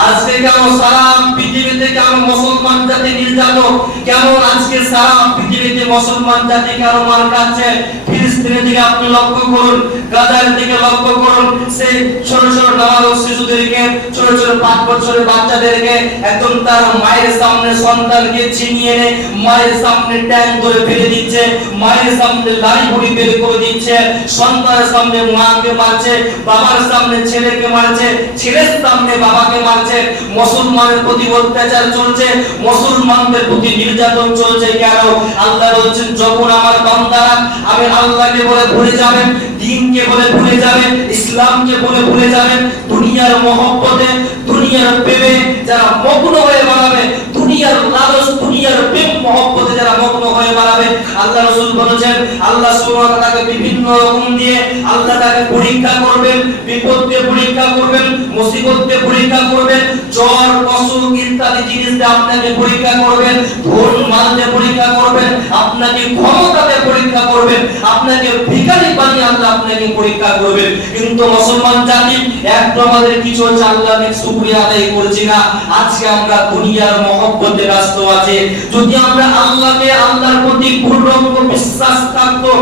আজকে কেন সারা পৃথিবীতে কেন মুসলমান জাতি নির্যাতন কেন আজকে সারা পৃথিবীতে মুসলমান জাতি কেন মার খাচ্ছে ফিলিস্তিনের দিকে আপনি লক্ষ্য করুন দিকে লক্ষ্য করুন। ছোট ছোট শিশুদেরকে, ছোট ছোট পাঁচ বছরের বাচ্চাদেরকে একদম তার মায়ের সামনে সন্তানকে ছিনিয়ে মায়ের সামনে ট্যাঙ্ক ধরে ফেলে দিচ্ছে, মায়ের সামনে লাড়ি ভুড়ি বের করে দিচ্ছে, সন্তানের সামনে মাকে মারছে, বাবার সামনে ছেলেকে মারছে, ছেলের সামনে বাবাকে মারছে, মুসলমানের প্রতি অত্যাচার চলছে, মুসলমানদের প্রতি নির্যাতন চলছে। কেন? আল্লাহ বলছেন, যখন আমার বান্দারা, আমি আল্লাহকে বলে ভুলে যাবেন, দিনকে বলে ভুলে যাবেন, ইসলামকে বলে ভুলে যাবেন, দুনিয়ার মহব্বতে, দুনিয়ার প্রেমে যারা মগ্ন হয়ে বাড়াবে দুনিয়ার লালচ দুনিয়ার প্রেম মহব্বতে যারা মগ্ন হয়ে বাড়াবে আল্লাহ রাসূল বলেছেন, আল্লাহ সুবহানাহু ওয়া তাআলাকে বিভিন্ন রকম দিয়ে আল্লাহ তাকে পরীক্ষা করবেন বিপদ পরীক্ষা করবেন মুসিবত পরীক্ষা করবেন, জ্বর অসুখ ইত্যাদি জিনিস দিয়ে আপনাকে পরীক্ষা করবেন, ধন মাল দিয়ে পরীক্ষা করবেন, আপনাকে ক্ষমতা করবেন, আপনাকে ভিখারি বানিয়ে আল্লাহ আপনাকে পরীক্ষা করবেন। কিন্তু মুসলমান জাতি একটু আমাদের কিছু হচ্ছে আল্লাহকে শুকরিয়া আদায় করছি না, আজকে আমরা দুনিয়ার মহব্বতে ব্যস্ত আছি। যদি আমরা আল্লাহকে, আল্লাহর প্রতি পূর্ণ বিশ্বাস থাকতো,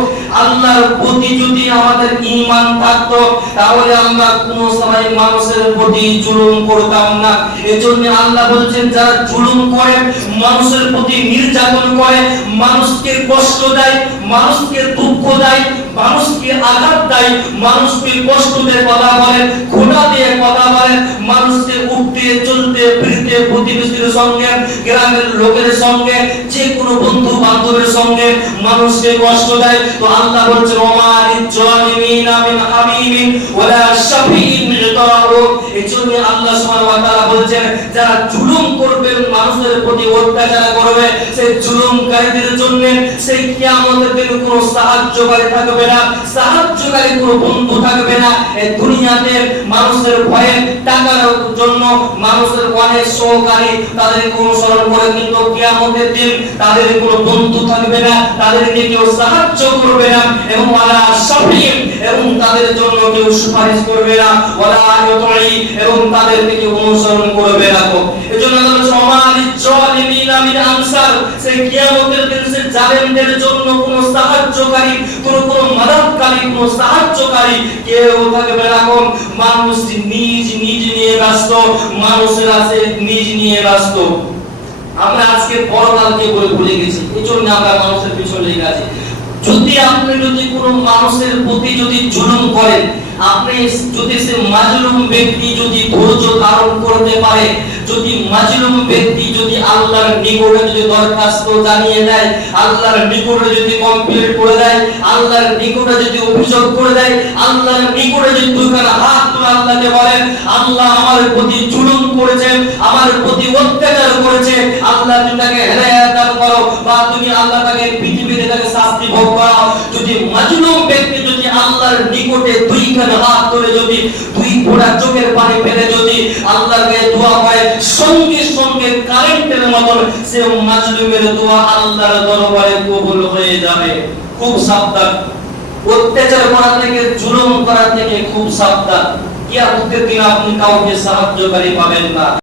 আল্লাহর প্রতি যদি আমাদের ঈমান থাকতো, তাহলে আমরা কোনো সময় মানুষের প্রতি জুলুম করতাম না। এজন্য আল্লাহ বলছেন, যারা জুলুম করে, মানুষের প্রতি নির্যাতন করে, মানুষকে কষ্ট দেয় মানুষকে দুঃখ দেয়, মানুষকে আঘাত দেয়, মানুষকে কষ্ট দিয়ে কথা বলে খোটা দিয়ে কথা বলে, মানুষকে উঠতে, চলতে, ফিরতে প্রতিবেশীর সঙ্গে, গ্রামের লোকের সঙ্গে যে কোনো বন্ধু বান্ধবের সঙ্গে মানুষকে কষ্ট দেয়। তো আল্লাহ বলছেন ওমার জালিমিনা মিন হামিমিন, ওয়ালা শাফিইন ইতারাহু এজন্য আল্লাহ সুবহানাহু ওয়া তাআলা বলছেন, যারা জুলুম করবে মানুষের প্রতি অত্যাচার করবে, সেই জুলুমকারীদের জন্য সেই কিয়ামতের দিন কোনো সাহায্যকারী থাকবে না, সাহায্যকারী কোনো বন্ধু থাকবে না। এই দুনিয়াতে মানুষের ভয়ে টাকার জন্য মানুষের অনেক সহকারী তাদেরকে অনুসরণ করে কিন্তু কিয়ামতের দিন তাদের কোনো বন্ধু থাকবে না, তাদেরকে কেউ সাহায্য করবে না। এবং ওয়ালা শাফিঈন এবং তাদের জন্য কেউ সুপারিশ করবে না। ওয়ালা ইউতাই এবং তাদেরকে কেউ অনুসরণ করবে না তো। এজন্য আল্লাহ সমালি জালিমিনা মিন আনসার। সেই কিয়ামতের দিন সে জালেমদের জন্য কোনো সাহায্যকারী, কোনো কোনো মদতকারী কোনো সাহায্যকারী কেউ থাকবে না এখন। মানুষ নিজ নিজ নিয়ে ব্যস্ত। মানুষের আছে নিজ নিয়ে ব্যস্ত। আমরা আজকে পরকালকে বলে ভুলে গেছি। এই জন্য আমরা মানুষের পিছনে লেগে আছি। যদি আপনি যদি কোনো মানুষের প্রতি যদি জুলুম করেন, আপনি যদি সে মাজলুম ব্যক্তি যদি ধৈর্য ধারণ করতে পারে, যদি মাজলুম ব্যক্তি যদি আল্লাহর নিকটে যদি দরখাস্ত জানিয়ে দেয়, আল্লাহর নিকটে যদি কমপ্লিট করে দেয়, আল্লাহর নিকটে যদি অভিযোগ করে দেয়, আল্লাহর নিকটে যদি দুখানা হাত তুলে আল্লাহকে বলেন, আল্লাহ আমার প্রতি জুলুম করেছে, আমার প্রতি অত্যাচার করেছে, আল্লাহ তুমি তাকে হেদায়েত দান করো বা তুমি আল্লাহ তাকে যদি ব্যক্তি যদি আল্লাহর নিকটে হাত ধরে যদি দুই চোখের পানি ফেলে যদি দোয়া সঙ্গে সঙ্গে কারেন্টের মতন সে দোয়া আল্লাহর দরবারে কবুল হয়ে যাবে। খুব সাবধান। অত্যাচার করা থেকে, জুলুম করা থেকে খুব সাবধান। কিয়ামতের দিন আপনি কাউকে সাহায্যকারী পাবেন না।